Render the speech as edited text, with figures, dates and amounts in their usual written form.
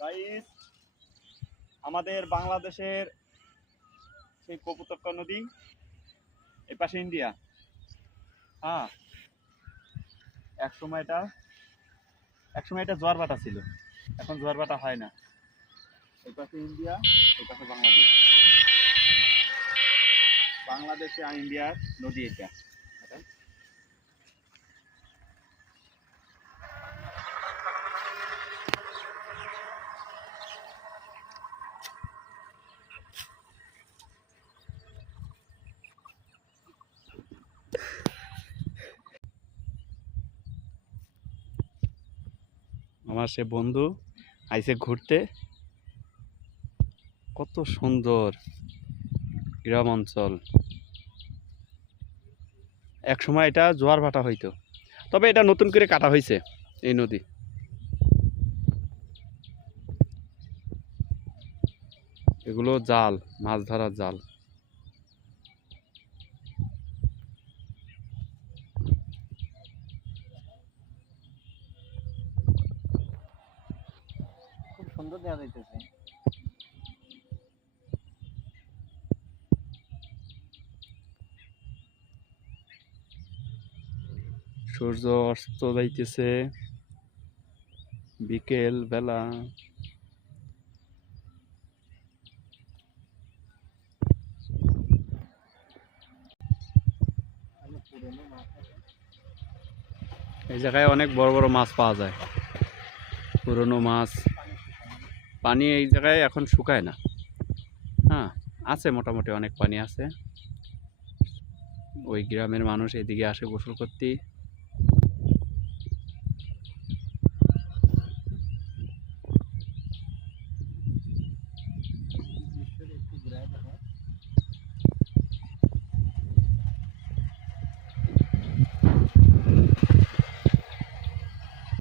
Guys, আমাদের বাংলাদেশের সেই কপুতক্কা নদী, এই পাশে ইন্ডিয়া। হ্যাঁ, একসময় এটা জোয়ার ভাটা ছিল, এখন জোয়ার ভাটা হয় না। এই পাশে ইন্ডিয়া, এই পাশে বাংলাদেশ। বাংলাদেশে আর ইন্ডিয়ার নদী এটা। আমার সে বন্ধু আইসে ঘুরতে। কত সুন্দর গ্রাম অঞ্চল। এক সময় এটা জোয়ার ভাটা হইতো, তবে এটা নতুন করে কাটা হয়েছে এই নদী। এগুলো জাল, মাছ ধরার জাল। খুব সুন্দর দেখা যাইতেছে। সূর্য অস্ত যাইতেছে, বিকেল বেলা। এই জায়গায় অনেক বড় বড় মাছ পাওয়া যায়, পুরনো মাছ। পানি এই জায়গায় এখন শুকায় না। হ্যাঁ, আছে মোটামুটি অনেক পানি আছে। ওই গ্রামের মানুষ এদিকে আসে গোসল করতে।